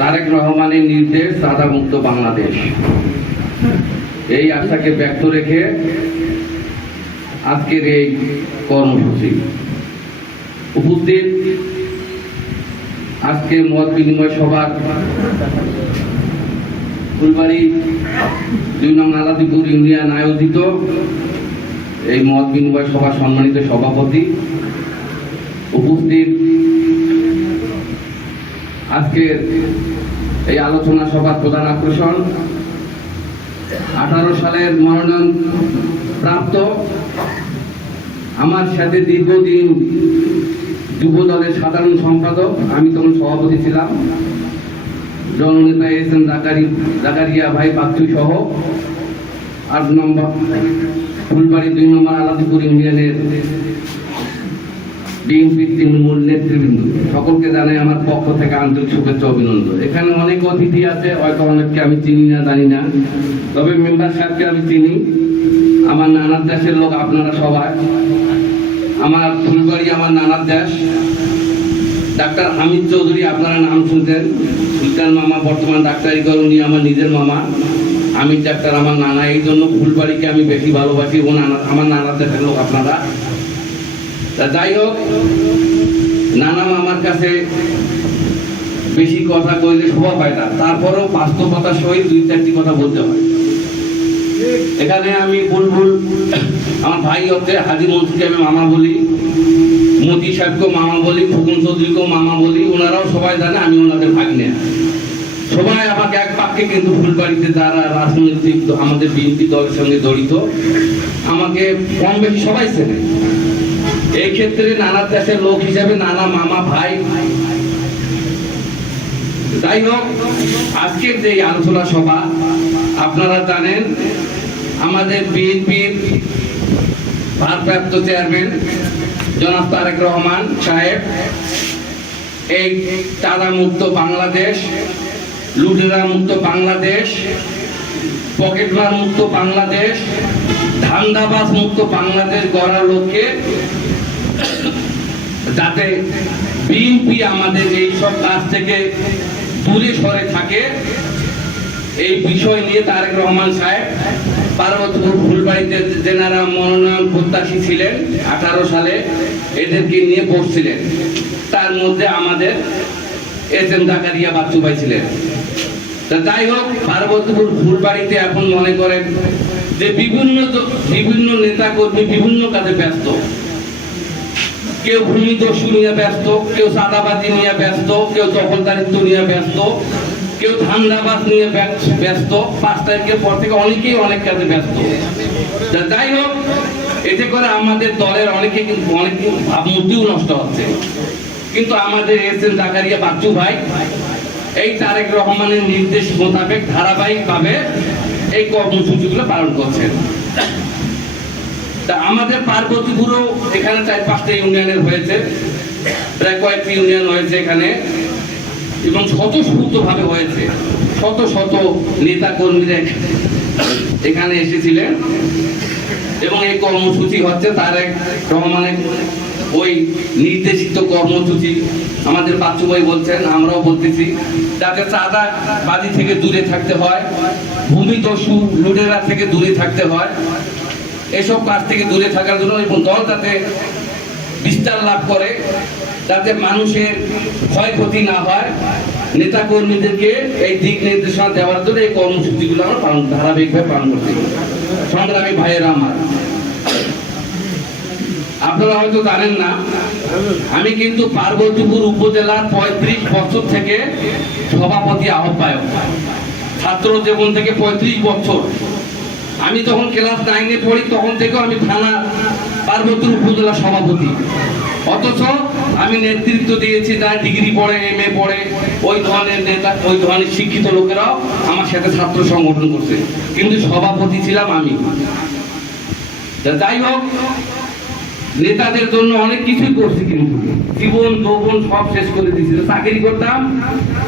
তারেক রহমানের নির্দেশ সাদা মুক্ত বাংলাদেশ। এই আশাকে ব্যক্ত রেখে আজকের এই কর্মসূচি। উপস্থিত আজকে মত বিনিময় সভার ফুলবাড়ি দুই নং আলাদিপুর ইউনিয়ন আয়োজিত এই মত বিনিময় সভার সম্মানিত সভাপতি। উপস্থিত আজকের এই আলোচনা সভার প্রধান আকর্ষণ। আঠারো সালের মনোনয়ন প্রাপ্ত আমার সাথে দীর্ঘদিন যুব দলের সাধারণ সম্পাদক, আমি তখন সভাপতি ছিলাম। জননেতা এস এম জাকারি, জাকারিয়া ভাই পাত্রী সহ আট নম্বর ফুলবাড়ি দুই নম্বর আলাদিপুর ইউনিয়নের বিএনপি তৃণমূল নেতৃবৃন্দ। সকলকে জানাই আমার পক্ষ থেকে আন্তরিক শুভেচ্ছা অভিনন্দন। এখানে অনেক অতিথি আছে হয়তো অনেককে আমি চিনি না, জানি না। তবে মেম্বার সাহেবকে আমি চিনি। আমার নানার দেশের লোক আপনারা সবাই। আমার ফুলবাড়ি, আমার নানার দেশ। ডাক্তার হামিদ চৌধুরী, আপনারা নাম শুনছেন। সুলতান মামা, বর্তমান ডাক্তারি করে উনি আমার নিজের মামা। আমির ডাক্তার, আমার নানা, এই জন্য ফুলবাড়িকে আমি বেশি ভালোবাসি। ও নানা, আমার নানার দেশের লোক আপনারা। তা যাই হোক নানা মামার কাছে বেশি কথা কইলে শোভা পায় না। তারপরেও বাস্তবতার সহিত দুই চারটি কথা বলতে হয়। এখানে আমি বুলবুল, আমার ভাই হচ্ছে হাজি মন্ত্রীকে আমি মামা বলি মোদি সাহেবকেও মামা বলি, ফুকুন চৌধুরীকেও মামা বলি, ওনারাও সবাই জানে আমি ওনাদের ভাগ্নে। সবাই আমাকে এক বাক্যে কিন্তু ফুলবাড়িতে যারা রাজনৈতিক, আমাদের বিএনপি দলের সঙ্গে জড়িত, আমাকে কম বেশি সবাই চেনে। এই ক্ষেত্রে নানা দেশের লোক হিসাবে নানা মামা ভাই। যাই হোক, আজকের যে আলোচনা সভা, আপনারা জানেন, আমাদের বিএনপির ভারপ্রাপ্ত চেয়ারম্যান জনাব তারেক রহমান সাহেব, এই চাঁদা মুক্ত বাংলাদেশ, লুটেরা মুক্ত বাংলাদেশ, পকেটমার মুক্ত বাংলাদেশ, ধান্দাবাজ মুক্ত বাংলাদেশ গড়ার লক্ষ্যে যাতে বিএনপি আমাদের এই সব কাজ থেকে দূরে সরে থাকে। এই বিষয় নিয়ে তারেক রহমান সাহেব পার্বতীপুর ফুলবাড়িতে যেনারা মনোনয়ন প্রত্যাশী ছিলেন, আঠারো সালে এদেরকে নিয়ে বসছিলেন। তার মধ্যে আমাদের এস এম জাকারিয়া বাচ্চু ভাই ছিলেন। তা যাই হোক, পার্বতীপুর ফুলবাড়িতে এখন মনে করেন যে বিভিন্ন বিভিন্ন নেতা কর্মী বিভিন্ন কাজে ব্যস্ত। কেউ ভূমিদস্যু নিয়ে ব্যস্ত, কেউ সাদাবাজি নিয়ে ব্যস্ত, কেউ দখলদারিত্ব নিয়ে ব্যস্ত, কেউ ধান্দাবাজ নিয়ে ব্যস্ত। পাঁচ তারিখের পর থেকে অনেকেই অনেক কাজে ব্যস্ত। যাই হোক, এতে করে আমাদের দলের অনেকে কিন্তু, অনেক ভাবমূর্তিও নষ্ট হচ্ছে। কিন্তু আমাদের এস এন জাকারিয়া বাচ্চু ভাই, এই তারেক রহমানের নির্দেশ মোতাবেক ধারাবাহিকভাবে এই কর্মসূচিগুলো পালন করছেন। তা আমাদের পার্বতীপুরও এখানে চার পাঁচটা ইউনিয়নের হয়েছে। প্রায় কয়েকটি ইউনিয়ন হয়েছে এখানে। এবং স্বতঃস্ফূর্তভাবে হয়েছে। শত শত নেতা কর্মীরা এখানে এসেছিলেন। এবং এই কর্মসূচি হচ্ছে তারেক রহমানের ওই নির্দেশিত কর্মসূচি। আমাদের বাচ্চু ভাই বলছেন, আমরাও বলতেছি, যাতে চাঁদা বাজি থেকে দূরে থাকতে হয় ভূমিদস্যু লুটেরা থেকে দূরে থাকতে হয়। এসব কাজ থেকে দূরে থাকার জন্য এবং দল যাতে বিস্তার লাভ করে, যাতে মানুষের ক্ষয়ক্ষতি না হয় নেতা কর্মীদেরকে এই দিক নির্দেশনা দেওয়ার জন্য এই কর্মসূচিগুলো আমরা পালন, ধারাবাহিকভাবে পালন করতে সংগ্রামী ভাইয়েরা আমার। আপনারা হয়তো জানেন না, আমি কিন্তু পার্বতীপুর উপজেলার পঁয়ত্রিশ বছর থেকে সভাপতি আহ্বায়ক। ছাত্র জীবন থেকে পঁয়ত্রিশ বছর। আমি যখন ক্লাস নাইনে পড়ি, তখন থেকেও আমি থানা পার্বতীপুর উপজেলা সভাপতি। অথচ আমি নেতৃত্ব দিয়েছি, যারা ডিগ্রি পড়ে এম এ পড়ে, ওই ধরনের নেতা, ওই ধরনের শিক্ষিত লোকেরাও আমার সাথে ছাত্র সংগঠন করছে। কিন্তু সভাপতি ছিলাম আমি। যাই হোক, নেতাদের জন্য অনেক কিছুই করছি কিন্তু। জীবন, যৌবন সব শেষ করে দিয়েছিল চাকরি করতাম,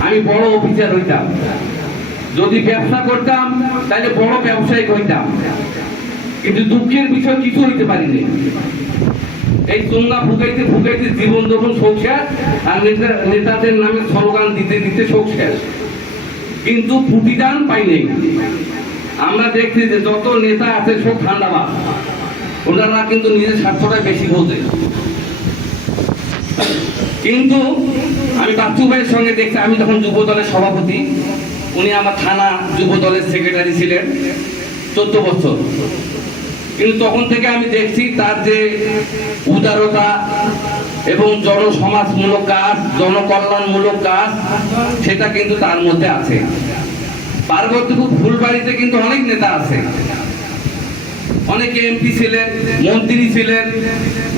আমি বড় অফিসার হইতাম। যদি ব্যবসা করতাম, তাহলে বড় ব্যবসায়িক হইতাম। কিন্তু দুঃখের বিষয়, কিছু হইতে পারিনি। এই চুঙ্গা ফুকাইতে ফুকাইতে জীবন যখন শোক শেষ, আর নেতা- নেতাদের নামে স্লোগান দিতে দিতে শোক শেষ। কিন্তু ফুটিদান পাইনি আমরা দেখছি যে যত নেতা আছে, সব ঠান্ডা ঠান্ডাবাদ ওনারা কিন্তু নিজের স্বার্থটাই বেশি বোঝে। কিন্তু আমি বাচ্চু ভাইয়ের সঙ্গে দেখছি, আমি যখন যুব দলের সভাপতি উনি আমার থানা যুব দলের সেক্রেটারি ছিলেন, চোদ্দ বছর। কিন্তু তখন থেকে আমি দেখছি তার যে উদারতা এবং জনসমাজমূলক কাজ, জনকল্যাণমূলক কাজ, সেটা কিন্তু তার মধ্যে আছে। পার্বতীপুর ফুলবাড়িতে কিন্তু অনেক নেতা আছে। অনেকে এমপি ছিলেন, মন্ত্রী ছিলেন,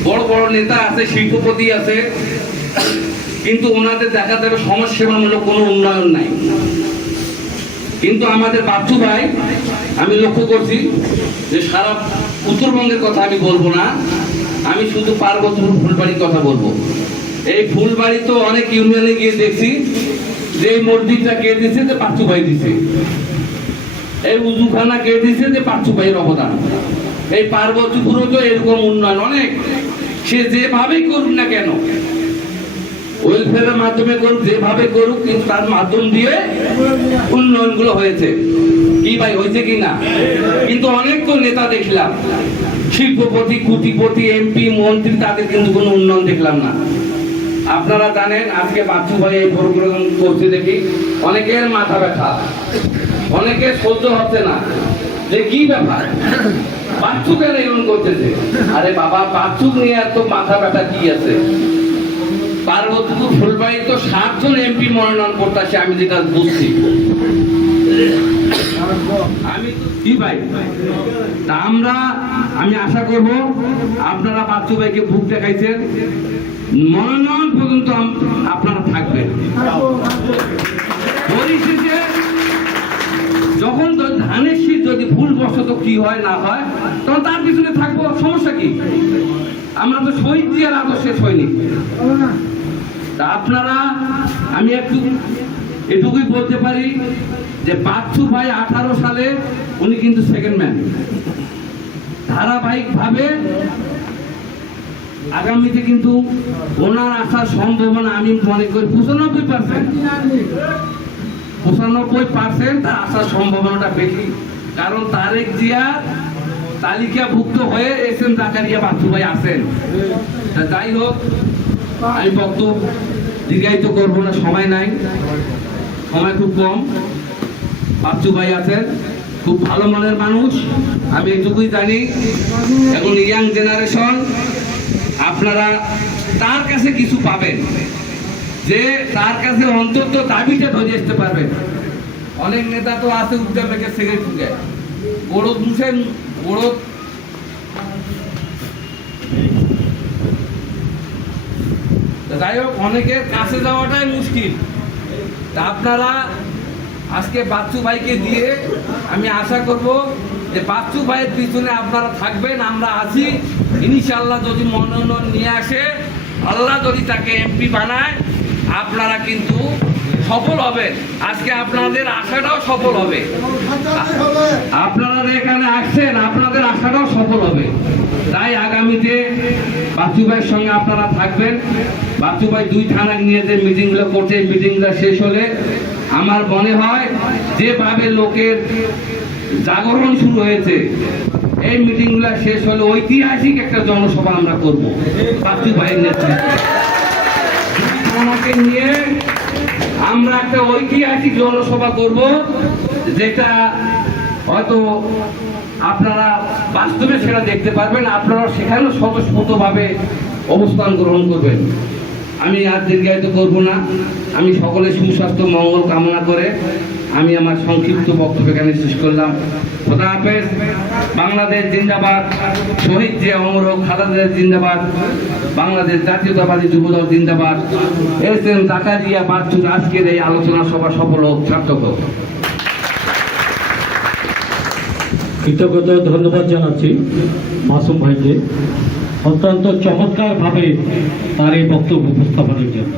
বড় বড় নেতা আছে, শিল্পপতি আছে। কিন্তু ওনাদের দেখা যাবে সমাজসেবামূলক কোনো উন্নয়ন নাই। কিন্তু আমাদের বাচ্চু ভাই, আমি লক্ষ্য করছি যে সারা উত্তরবঙ্গের কথা আমি বলব না, আমি শুধু পার্বতীপুর ফুলবাড়ির কথা বলব। এই ফুলবাড়ি তো অনেক ইউনিয়নে গিয়ে দেখছি, যে মসজিদটা কে দিছে, যে বাচ্চু ভাই দিছে। এই উজুখানা কে দিছে, যে বাচ্চু ভাইয়ের অবদান। এই পার্বতীপুরও তো এরকম উন্নয়ন, অনেক। সে যেভাবেই করুক না কেন ওয়েলফেয়ারের মাধ্যমে করুক যেভাবে করুক কিন্তু তার মাধ্যম দিয়ে উন্নয়নগুলো হয়েছে। কি ভাই, হয়েছে কি না? কিন্তু অনেক তো নেতা দেখলাম, শিল্পপতি, কুটিপতি এমপি মন্ত্রী, তাদের কিন্তু কোনো উন্নয়ন দেখলাম না। আপনারা জানেন, আজকে বাচ্চু ভাই এই প্রোগ্রাম করতে দেখি, অনেকের মাথা ব্যথা অনেকে সহ্য হচ্ছে না। যে কি ব্যাপার? বাচ্চু কেন করতেছে? আরে বাবা, বাচ্চুক নিয়ে এত মাথা ব্যথা কি আছে? পার্বতীপুর ফুলবাড়ি তো সাতজন এমপি মনোনয়ন করতেছে আমি যেটা বুঝছি। আমি তা আমরা, আমি আশা করব আপনারা বাচ্চু ভাইকে বুক দেখাইছেন। মনোনয়ন পর্যন্ত কি হয়, না হয়, তখন তার পিছনে থাকব, সমস্যা কি? আমরা তো শহীদ জিয়ার আদর্শের সৈনিক। তা আপনারা, আমি একটু, এটুকুই বলতে পারি যে বাচ্চু ভাই আঠারো সালে, উনি কিন্তু সেকেন্ড ম্যান ধারাবাহিক ভাবে আগামীতে কিন্তু ওনার আসার সম্ভাবনা আমি মনে করি পঁচানব্বই পার্সেন্ট পঁচানব্বই পার্সেন্ট তার আসার সম্ভাবনাটা বেশি। কারণ তারেক জিয়া তালিকাভুক্ত হয়ে এস এম জাকারিয়া বাচ্চু ভাই আসেন তা যাই হোক, আমি বক্তব্য দীর্ঘায়িত করব না, সময় নাই। সময় খুব কম। বাচ্চু ভাই আছেন, খুব ভালো মনের মানুষ, আমি এটুকুই জানি। এখন ইয়াং জেনারেশন, আপনারা তার কাছে কিছু পাবেন, যে তার কাছে অন্তত দাবিটা ধরে আসতে পারবেন। অনেক নেতা তো আছে সিগারেট ফুকে বড় যাই হোক অনেকের কাছে যাওয়াটাই মুশকিল। তা আপনারা আজকে বাচ্চু ভাইকে দিয়ে আমি আশা করব যে বাচ্চু ভাইয়ের পিছনে আপনারা থাকবেন, আমরা আছি। ইনশাল্লাহ যদি মনোনয়ন নিয়ে আসে, আল্লাহ যদি তাকে এমপি বানায়, আপনারা কিন্তু সফল হবেন আজকে আপনাদের আশাটাও সফল হবে। আপনারা এখানে আসছেন, আপনাদের আশাটাও সফল হবে। তাই আগামীতে বাচ্চু ভাইয়ের সঙ্গে আপনারা থাকবেন। বাচ্চু ভাই দুই থানা নিয়ে যে মিটিংগুলো করছে মিটিংগুলো শেষ হলে আমার মনে হয় যেভাবে লোকের জাগরণ শুরু হয়েছে, এই মিটিংগুলো শেষ হলে ঐতিহাসিক একটা জনসভা আমরা করব। বাচ্চু ভাইয়ের নেতৃত্বে। নিয়ে আমরা একটা ঐতিহাসিক জনসভা করব, যেটা হয়তো আপনারা বাস্তবে সেটা দেখতে পারবেন, আপনারা সেখানেও স্বতঃস্ফূর্তভাবে অবস্থান গ্রহণ করবেন। আমি আর দীর্ঘায়িত করব না, আমি সকলের সুস্বাস্থ্য, মঙ্গল কামনা করে আমি আমার সংক্ষিপ্ত বক্তব্য এখানে শেষ করলাম। খোদা হাফেজ, বাংলাদেশ জিন্দাবাদ, শহীদ যে অমর হোক খালেদা জিন্দাবাদ, বাংলাদেশ জাতীয়তাবাদী যুবদল জিন্দাবাদ। এস এম জাকারিয়া বাচ্চুর আজকের এই আলোচনা সভা সফল হোক, সার্থক হোক। কৃতজ্ঞতা, ধন্যবাদ জানাচ্ছি মাসুম ভাইকে। অত্যন্ত চমৎকারভাবে তার এই বক্তব্য উপস্থাপনের জন্য।